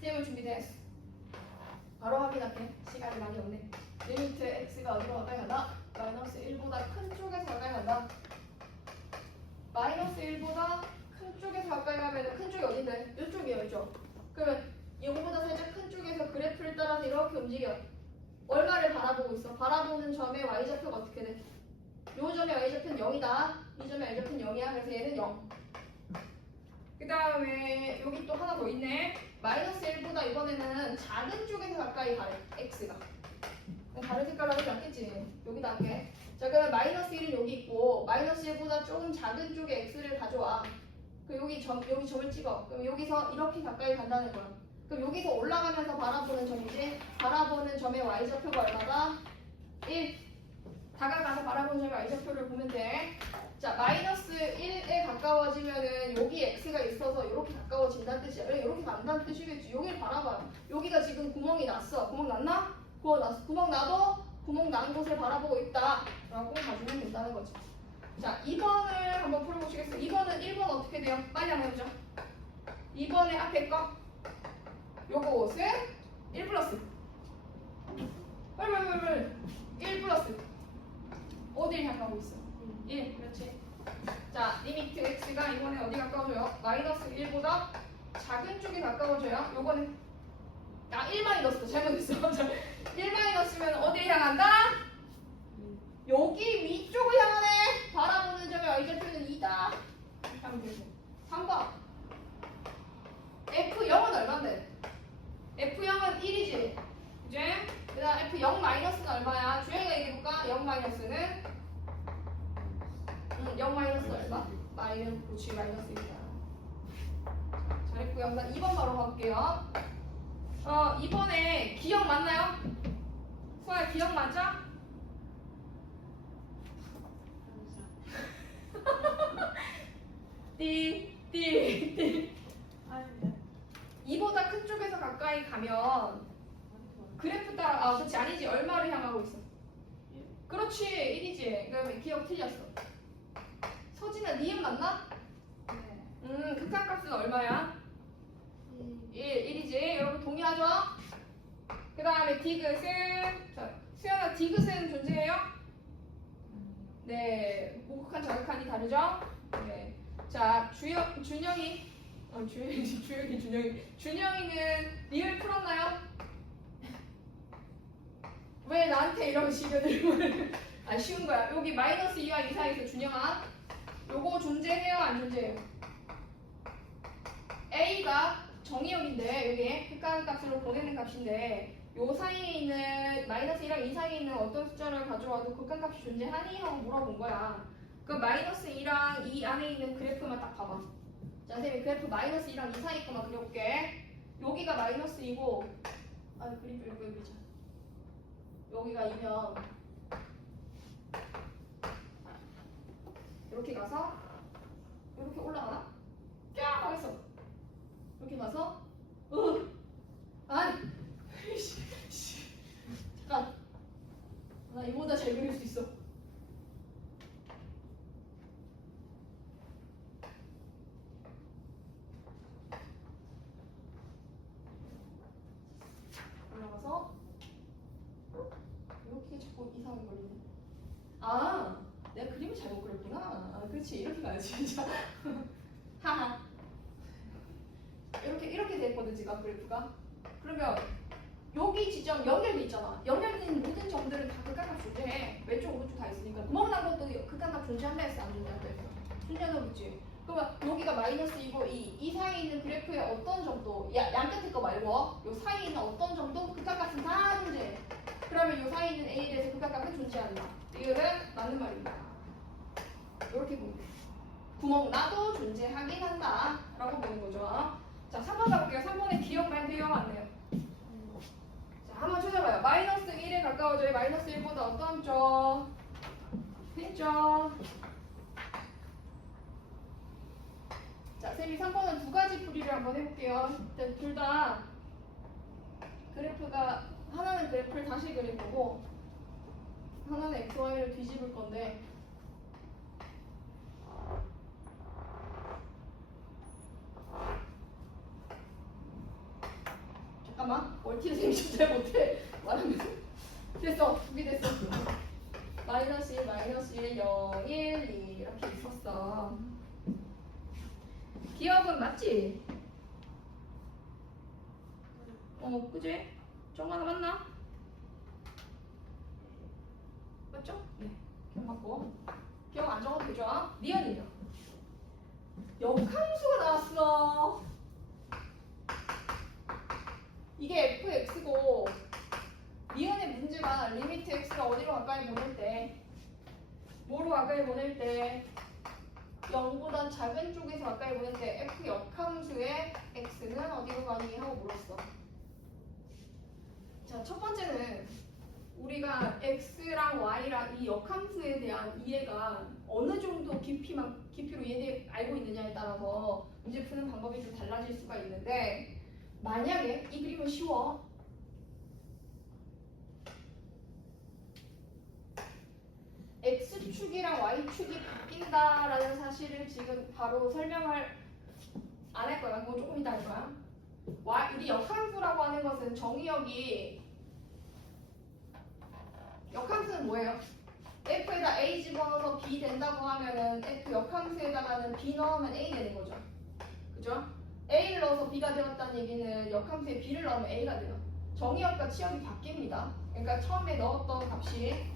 쌤은 준비됐어. 바로 확인할게. 시간이 많이 없네. 리미트 x가 어디로 가까이 간다? 마이너스 1보다 큰 쪽에서 가까이 간다. 마이너스 1보다 큰 쪽에서 가까이 가면 큰 쪽이 어딘데? 이쪽이에요, 이쪽. 그러면 이거보다 살짝 큰 쪽에서 그래프를 따라서 이렇게 움직여. 얼마를 바라보고 있어? 바라보는 점의 y좌표가 어떻게 돼? 요 점의 y좌표는 0이다. 이 점의 y좌표는 0이야. 그래서 얘는 0. 그 다음에 여기 또 하나 더 있네. 마이너스 1보다 이번에는 작은 쪽에서 가까이 가래. x가. 다른 색깔로 하지 않겠지. 여기다 할게. 자, 그러면 마이너스 1은 여기 있고 마이너스 1보다 조금 작은 쪽에 x를 가져와. 그럼 여기 점을 찍어. 그럼 여기서 이렇게 가까이 간다는 거야. 그럼 여기서 올라가면서 바라보는 점이지. 바라보는 점의 y좌표가 얼마다? 1. 다가가서 바라보는 점의 y좌표를 보면 돼. 자, 마이너스 1에 가까워지면은 여기 x가 있어서 이렇게 가까워진다는 뜻이야. 이렇게 간다는 뜻이겠지. 여기를 바라봐. 여기가 지금 구멍이 났어. 구멍 났나? 구멍 났어. 구멍 나도 구멍 난 곳을 바라보고 있다. 라고 봐주면 된다는 거지. 자, 2번을 한번 풀어보시겠어요? 2번은 1번 어떻게 돼요? 빨리 한번 해보죠. 2번의 앞에 거. 요것은 1 플러스. 빨리. 1 플러스. 어디를 향하고 있어? 1. 그렇지. 자, 리미트 x가 이번에 어디 가까워져요? 마이너스 1보다 작은 쪽에 가까워져요. 요거는 1 마이너스 잘못했어. 1 마이너스면 어디를 향한다? 여기 위쪽을 향하네. 바라보는 점의 y좌표는 2다. 이렇게 하면 되고. 3번. F0은 얼마인데? F0은 1이지. 그제? 그 다음 F0 마이너스는 얼마야? 주영이가 얘기해볼까? 0 마이너스는 0 마이너스 얼마? 그렇지, 마이너스 1이야. 잘했고요. 그다음 2번 바로 가볼게요. 이번에 기억 맞나요? 수아야, 기억 맞아? 띠. 아니네. 2보다 큰 쪽에서 가까이 가면 그래프 따라 그렇지 아니지 얼마를 향하고 있어? 그렇지 1이지. 그러면 기억 틀렸어. 서진아 니은 맞나? 네. 극한값은 얼마야? 1이지. 여러분 동의하죠? 그 다음에 디귿은 수연아 디귿은 존재해요? 네, 목극한 자극한이 다르죠? 네. 자, 준영이는 리을 풀었나요? 왜 나한테 이런 식을 아, 쉬운 거야. 여기 마이너스 2와 2 사이에서 준영아, 요거 존재해요, 안 존재해요? A가 정의역인데 여기 극한값으로 보내는 값인데 요 사이에 있는 마이너스 1랑 2 사이에 있는 어떤 숫자를 가져와도 극한값이 존재하니? 하고 물어본 거야. 그 마이너스 2랑 2 안에 있는 그래프만 딱 봐봐. 자, 선생님이 그래프 마이너스 2랑 2 사이 거만 그려볼게. 여기가 마이너스 2고 그림 좀 그리자. 여기가 2면 이렇게 가서 이렇게 올라가나? 꺄! 하겠어. 이렇게 가서 아니 잠깐, 나 이보다 잘 그릴 수 있어. 올라가서 이렇게 자꾸 이상하게 걸리네. 아, 내가 그림을 잘못 그렸구나. 아, 그렇지, 이렇게 가야지 진짜. 하하. 이렇게 됐거든 지금 그래프가. 그러면 여기 지점 연결돼 있잖아. 연결된 모든 점들은 다 극한값 존재해. 왼쪽 오른쪽 다 있으니까. 구멍 난 것도 극한값 존재한다 했어, 안 존재한다 했어? 존재한다 그랬지. 그러면 여기가 마이너스 2고 이 사이에 있는 그래프의 어떤 점도, 양 끝에 거 말고 요 사이에 있는 어떤 점도 극한값은 다 존재해. 그러면 요 사이에 있는 A에 대해서 극한값은 존재한다. 이거는 맞는 말입니다. 이렇게 보면 돼. 구멍 나도 존재하긴 한다 라고 보는 거죠. 자, 3번 가볼게요. 3번에 기억만 돼요, 안 돼요? 자, 한번 찾아봐요. 마이너스 1에 가까워져요. 마이너스 1보다 어떤 점? 했죠? 자, 쌤이 3번은 두 가지 풀이를 한번 해볼게요. 일단 둘 다 그래프가, 하나는 그래프를 다시 그릴 거고 하나는 XY를 뒤집을 건데, 잠깐만, 멀티를 쌤이 좀 잘 못해 말하면서. 됐어, 준비됐어. 마이너스 1, 마이너스 1, 0, 1, 2 이렇게 있었어. 기억은 맞지? 그지? 정하나 맞나? 맞죠? 네, 기억 맞고. 기억 안 적어도 되죠? 니은은요? 역함수가 나왔어. 이게 fx고 니은의 문제가 리미트 x가 어디로 가까이 보낼 때, 뭐로 가까이 보낼 때, 0보다 작은 쪽에서 가까이 보낼 때 f 역함수의 x는 어디로 가니? 하고 물었어. 자, 첫 번째는 우리가 x랑 y랑 이 역함수에 대한 이해가 어느 정도 깊이로 알고 있느냐에 따라서 문제 푸는 방법이 좀 달라질 수가 있는데, 만약에 이 그림은 쉬워. x축이랑 y축이 바뀐다라는 사실을 지금 바로 설명을 안 할 거야. 그거 조금 이따 할 거야. 우리 역함수라고 하는 것은 정의역이, 역함수는 뭐예요? f에다 a 집어넣어서 b 된다고 하면은 f 역함수에다가는 b 넣으면 a 되는 거죠. 그죠? a를 넣어서 b가 되었다는 얘기는 역함수에 b를 넣으면 a가 돼요. 정의역과 치역이 바뀝니다. 그러니까 처음에 넣었던 값이,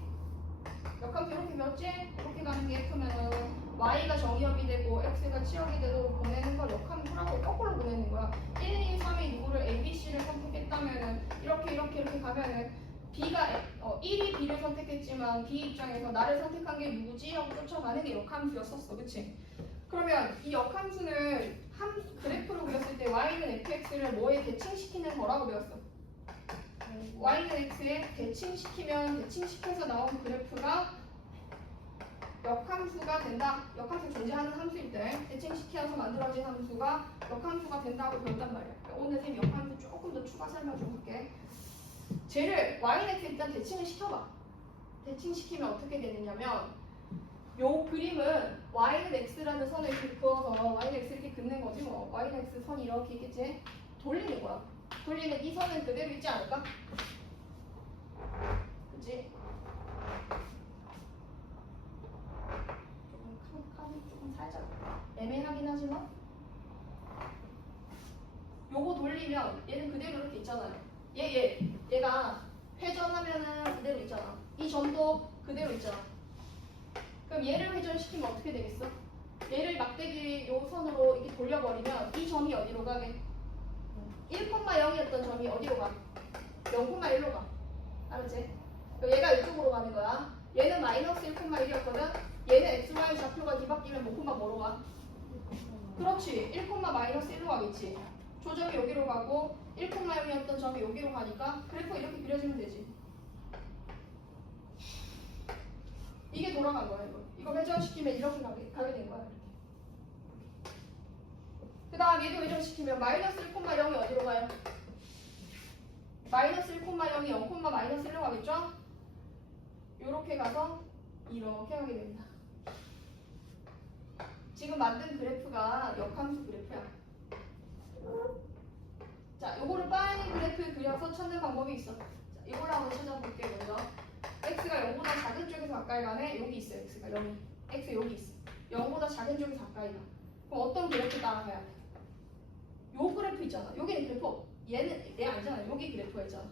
역함수 이렇게 배웠지? 이렇게 가는 게 f면은 y가 정의역이 되고 x가 치역이 되도록 보내는 걸 역함수라고 거꾸로 보내는 거야. 1, 2, 3의 누구를 a, b, c를 선택했다면은 이렇게 가면은 b가 1이 b를 선택했지만 b 입장에서 나를 선택한 게 누구지? 하고 쫓아가는 게 역함수였었어. 그치? 그러면 이 역함수는 그래프로 그렸을 때 y는 fx를 뭐에 대칭시키는 거라고 배웠어. y는 x에 대칭시켜서 나온 그래프가 역함수가 된다. 역함수 존재하는 함수일 때 대칭시켜서 만들어진 함수가 역함수가 된다고 배웠단 말이야. 오늘 쌤 역함수 조금 더 추가 설명 좀 할게. 쟤를 y는 x 일단 대칭을 시켜봐. 대칭시키면 어떻게 되느냐면, 요 그림은 y는 x라는 선을 이렇게 그어서 y는 x 이렇게 긋는 거지 뭐. y는 x 선이 이렇게 있겠지? 돌리는 거야. 돌리면 이 선은 그대로 있지 않을까? 그치? 찾았나? 요거 돌리면 얘는 그대로 이렇게 있잖아요. 얘가 회전하면은 그대로 있잖아. 이 점도 그대로 있잖아. 그럼 얘를 회전시키면 어떻게 되겠어? 얘를 막대기 요 선으로 이렇게 돌려버리면 이 점이 어디로 가게? 1,0이었던 점이 어디로 가? 0,1로 가. 알았지? 그럼 얘가 이쪽으로 가는 거야. 얘는 마이너스 1,1이었거든? 얘는 xy 좌표가 뒤바뀌면 뭐로 가? 그렇지. 1, 마이너스 1로 가겠지. 조점이 여기로 가고 1,0이었던 점이 여기로 가니까 그래프 이렇게 그려지면 되지. 이게 돌아간 거야 이거. 이거 회전시키면 이렇게 가게 된 거야. 그 다음 얘도 회전시키면 마이너스 1,0이 어디로 가요? 마이너스 1,0이 0, 마이너스 1로 가겠죠? 요렇게 가서 이렇게 가게 됩니다. 지금 만든 그래프가 역함수 그래프야. 자, 요거를 빨리 그래프 그려서 찾는 방법이 있어. 자, 이걸로 한번 찾아볼게요. 먼저 x가 0보다 작은 쪽에서 가까이 가네. 여기 있어. x가 0이. x 여기 있어. 0보다 작은 쪽에서 가까이 가. 그럼 어떤 그래프 따라가야 돼? 요 그래프 있잖아. 여기는 그래프. 얘는 얘 아니잖아. 여기 그래프가 있잖아.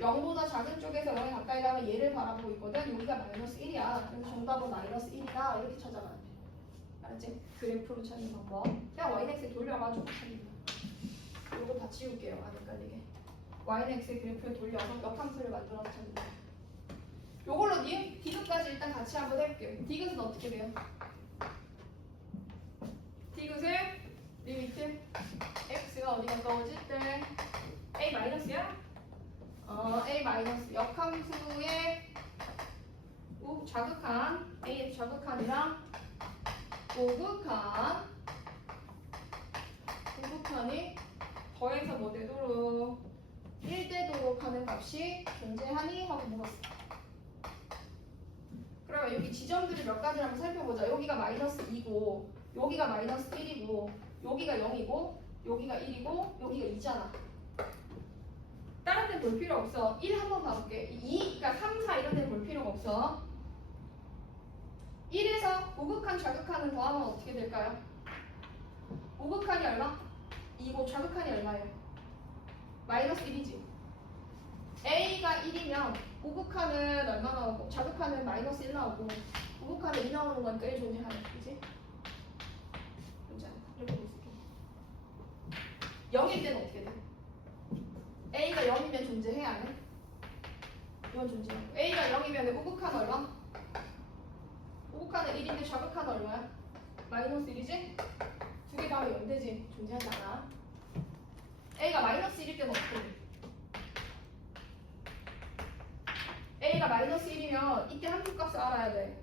0보다 작은 쪽에서 0에 가까이 가면 얘를 바라보고 있거든. 여기가 마이너스 1이야. 그래서 정답은 마이너스 1이다. 이렇게 찾아가야 돼. 알았지? 그래프로 찾는 방법. 그냥 y는 돌려가지고 찾는 거야. 요거 다 지울게요. 안 헷갈리게. y는 그래프를 돌려서 역함수를 만들어서 찾는 거야. 요걸로 디귿까지 일단 같이 한번 해볼게요. 디귿은 어떻게 돼요? 디귿을 리미트 x가 어디 가까워질 때 a 마이너스야? a 마이너스 역함수의 좌극한 a의 좌극한이랑 우극한이 더해서 뭐 되도록 1되도록 하는 값이 존재하니? 하고 물었어. 그러면 여기 지점들을 몇 가지 한번 살펴보자. 여기가 마이너스 2고 여기가 마이너스 1이고 여기가 0이고 여기가 1이고 여기가 2잖아. 다른 데 볼 필요 없어. 1 한번 봐볼게. 2, 그러니까 3, 4 이런 데 볼 필요가 없어. 1에서 우극한 좌극한은 더하면 어떻게 될까요? 우극한이 얼마? 2고 좌극한이 얼마예요? 마이너스 1이지. A가 1이면 우극한은 얼마 나오고 좌극한은 마이너스 1 나오고 우극한은 2 나오는 거니까 1 존재하네. 그치? 존재하네. 이렇게 볼 수 있겠네. 0일 때는 어떻게 돼? A가 0이면 존재해야 하네? 이건 존재하고 A가 0이면 우극한 얼마? 우극한은 1인데 좌극한은 얼마야? 마이너스 1이지? 두 개 다음에 0되지? 존재하지 않아. A가 마이너스 1일 때는 어떻게 돼? A가 마이너스 1이면 이때 함수값을 알아야 돼.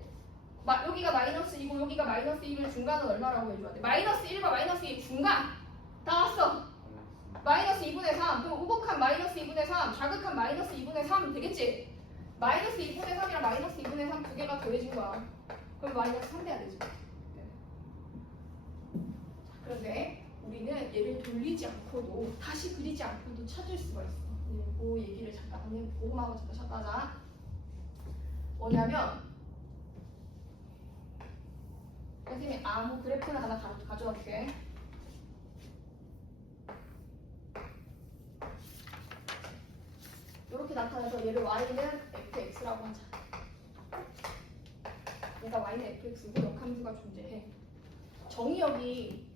여기가 마이너스 2고 여기가 마이너스 2면 중간은 얼마라고 해줘야 돼? 마이너스 1과 마이너스 2 중간! 다 왔어! 마이너스 2분의 3 그럼 우극한 마이너스 2분의 3 좌극한 마이너스 2분의 3 되겠지? 마이너스 2분의 3이랑 마이너스 2분의 3 두 개가 더해진 거야. 그럼 마이너스 3 돼야 되지. 그런데 우리는 얘를 돌리지 않고도 다시 그리지 않고도 찾을 수가 있어. 그 얘기를 잠깐 고구마하고 잠깐 하자. 뭐냐면 선생님이 아무 그래프를 하나 가져올게. 이렇게 나타나서 얘를 y는 fx라고 하자. 얘가 y는 fx고 역함수가 존재해. 정의역이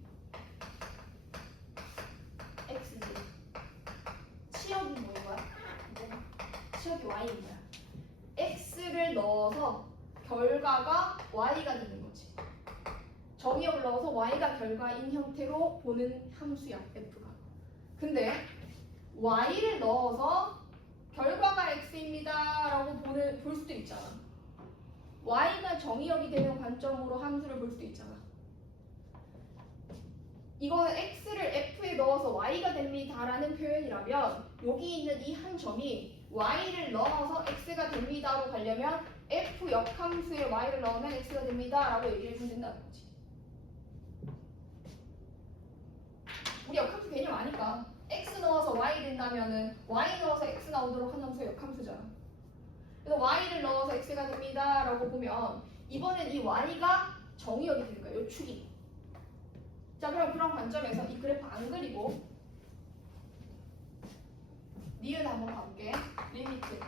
x지. 치역이 뭐인 거야? 치역이 y인 거야. x를 넣어서 결과가 y가 되는 거지. 정의역을 넣어서 y가 결과인 형태로 보는 함수야, f가. 근데 y를 넣어서 결과가 x입니다 라고 볼 수도 있잖아. y가 정의역이 되는 관점으로 함수를 볼 수도 있잖아. 이거는 x를 f에 넣어서 y가 됩니다 라는 표현이라면 여기 있는 이 한 점이 y를 넣어서 x가 됩니다로 가려면 f 역함수에 y를 넣으면 x가 됩니다 라고 얘기를 해주면 된다는 거지. 우리 역함수 개념 아니까 x 넣어서 y 된다면은 y 넣어서 x 나오도록 하는 함수가 역함수잖아. 그래서 y를 넣어서 x가 됩니다 라고 보면 이번엔 이 y가 정의역이 되는 거야. 요 축이. 자, 그럼 그런 관점에서 이 그래프 안 그리고 니은 한번 가볼게. 리미트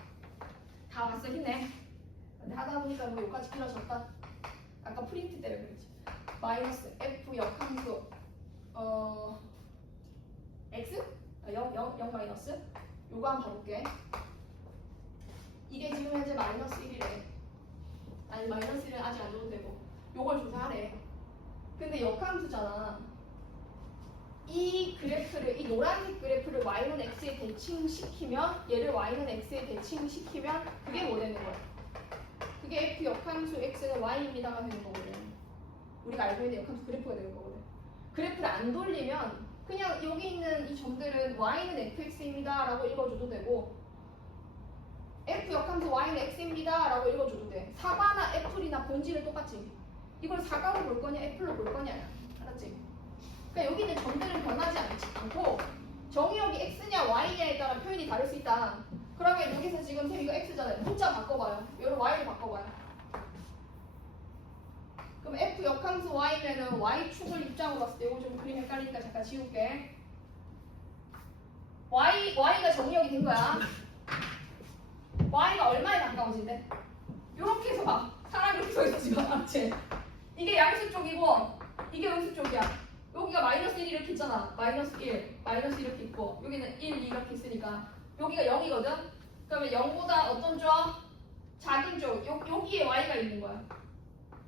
다 왔어. 힘내. 근데 하다 보니까 뭐 여기까지 길어졌다. 아까 프린트 때문에 그랬지. 마이너스 f 역함수 x? 0 마이너스 요거 한번 봐볼게. 이게 지금 현재 마이너스 1이래. 아니 마이너스 1은 아직 안 줘도 되고 요걸 조사하래. 근데 역함수잖아. 이 그래프를, 이 노란색 그래프를 y는 x에 대칭시키면, 얘를 y는 x에 대칭시키면 그게 뭐 되는 거야? 그게 f 역함수 x는 y입니다가 되는 거거든. 우리가 알고 있는 역함수 그래프가 되는 거거든. 그래프를 안 돌리면 그냥 여기 있는 이 점들은 y는 fx입니다 라고 읽어줘도 되고, f 역함수 y는 x입니다 라고 읽어줘도 돼. 사과나 애플이나 본질은 똑같지. 이걸 사과로 볼 거냐 애플로 볼 거냐, 알았지? 그러니까 여기 있는 점들은 변하지 않고 정의역이 x냐 y냐에 따라 표현이 다를 수 있다. 그러면 여기서 지금 쌤 이거 x잖아요. 문자 바꿔봐요. 여기로 y를 바꿔봐요. 그럼 f 역함수 y면은 y축을 입장으로 봤을 때 이거 좀 그림 헷갈리니까 잠깐 지울게. y가 정의역이 된 거야. y가 얼마에 가까워진대? 요렇게 해서 봐. 사람이 이렇게 서 있어 지금. 알았지? 이게 양수 쪽이고 이게 음수 쪽이야. 여기가 마이너스 1 이렇게 있잖아. 마이너스 1, 마이너스 이렇게 있고 여기는 1, 2 이렇게 있으니까 여기가 0이거든? 그러면 0보다 어떤 쪽? 작은 쪽. 여기에 y가 있는 거야.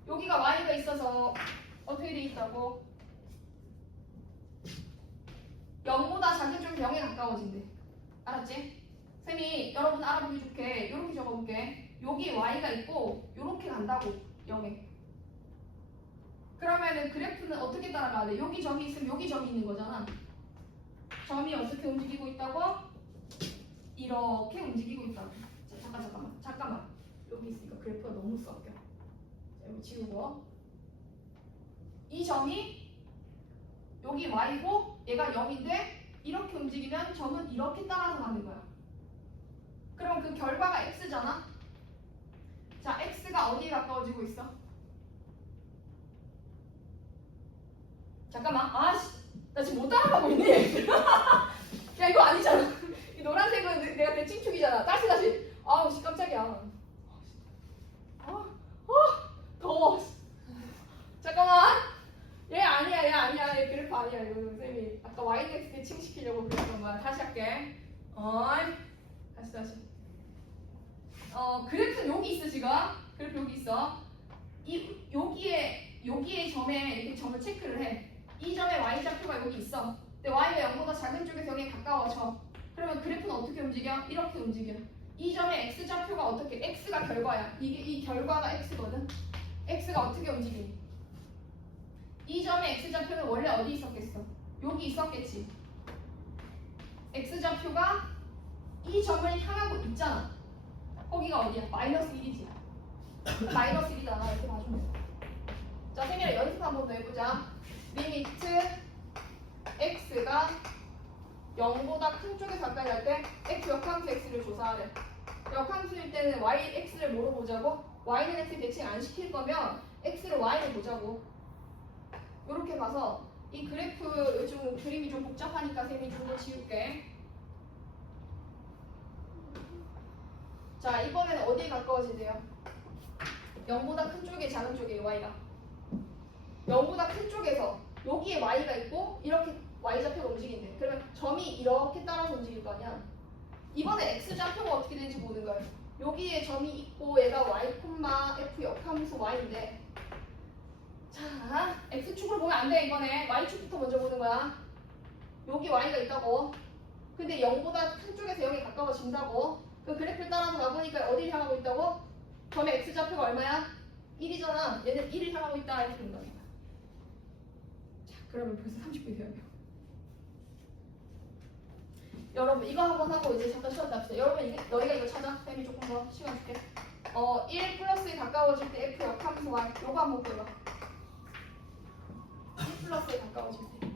여기가 y가 있어서 어떻게 돼 있다고? 0보다 작은 쪽이 0에 가까워진대. 알았지? 쌤이 여러분 알아보기 좋게 이렇게 적어볼게. 여기에 y가 있고 이렇게 간다고 0에. 그러면은 그래프는 어떻게 따라가야 돼? 여기 점이 있으면 여기 점이 있는 거잖아. 점이 어떻게 움직이고 있다고? 이렇게 움직이고 있다고. 자, 잠깐만. 여기 있으니까 그래프가 너무 섞여. 자, 여기 지우고. 이 점이 여기 y고 얘가 0인데 이렇게 움직이면 점은 이렇게 따라서 가는 거야. 그럼 그 결과가 x잖아? 자, x가 어디에 가까워지고 있어? 잠깐만. 아씨, 나 지금 못 따라가고 있니? 야, 이거 아니잖아. 이 노란색은 내가 대칭축이잖아. 다시. 아우, 씨, 깜짝이야. 더워. 잠깐만. 얘 아니야. 얘 그래프 아니야. 이거 쌤이 아까 yx 대칭시키려고 그랬던 거야. 다시 할게. 다시. 그래프는 여기 있어, 지금. 그래프 여기 있어. 여기에 점에 이렇게 점을 체크를 해. 이 점에 y좌표가 여기 있어. 근데 y가 0보다 작은 쪽에서 0에 가까워져. 그러면 그래프는 어떻게 움직여? 이렇게 움직여. 이 점의 x좌표가 어떻게? x가 결과야. 이 결과가 x거든. x가 어떻게 움직이니? 이 점의 x좌표는 원래 어디 있었겠어? 여기 있었겠지. x좌표가 이 점을 향하고 있잖아. 거기가 어디야? 마이너스 1이지. 마이너스 1이잖아. 이렇게 봐주면 돼. 자, 쌤이랑 연습 한 번 더 해보자. 리미트 x가 0보다 큰 쪽에 가까이 할 때 x 역함수 x를 조사하래. 역함수일 때는 y, x를 뭐로 보자고? y는 x 대칭 안 시킬 거면 x를 y를 보자고. 이렇게 봐서 이 그래프 좀 그림이 좀 복잡하니까 쌤이 좀 더 지울게. 자, 이번에는 어디에 가까워지대요? 0보다 큰 쪽에 작은 쪽이에요, y가. 0보다 큰 쪽에서 여기에 y가 있고 이렇게 y좌표가 움직인대. 그러면 점이 이렇게 따라서 움직일 거 아니야. 이번에 x좌표가 어떻게 되는지 보는 거예요. 여기에 점이 있고 얘가 y, f 역함수 y인데, 자, x축으로 보면 안 돼. 이번에 y축부터 먼저 보는 거야. 여기 y가 있다고. 근데 0보다 큰 쪽에서 0에 가까워진다고. 그 그래프를 따라서 가보니까 어디를 향하고 있다고? 점의 x좌표가 얼마야? 1이잖아. 얘는 1을 향하고 있다. 이렇게 된다. 자, 그러면 벌써 30분이 되었네요. 여러분 이거 한번 하고 이제 잠깐 쉬었다 합시다. 여러분 너희가 이거 찾아. 쌤이 조금 더 시간 줄게. 1 플러스에 가까워질 때 f 역함수 y. 요거 한번 볼게요. 1 플러스에 가까워질 때.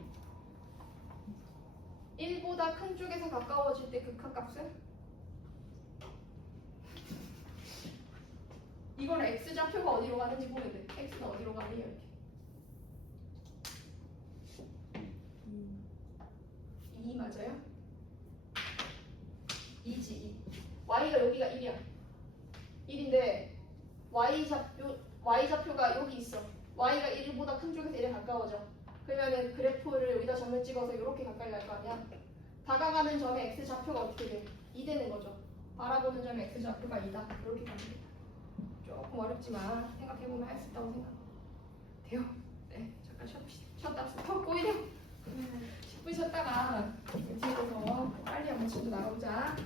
1보다 큰 쪽에서 가까워질 때 극한값은? 이거는 x좌표가 어디로 가는지 보면 돼. x는 어디로 가니? 이렇게. 2 맞아요? 2지 2. y가 여기가 1이야. 1인데 y좌표가 여기 있어. y가 1보다 큰 쪽에서 1에 가까워져. 그러면은 그래프를 여기다 점을 찍어서 이렇게 가까이 갈 거 아니야? 다가가는 점의 x좌표가 어떻게 돼? 2 되는 거죠. 바라보는 점의 x좌표가 2다. 이렇게 가면 돼. 조금 어렵지만 생각해보면 할 수 있다고 생각. 돼요? 네, 잠깐 쉬었다. 턱 꼬이려. 10분 쉬었다가 뒤에서 빨리 한번 친구 나가보자.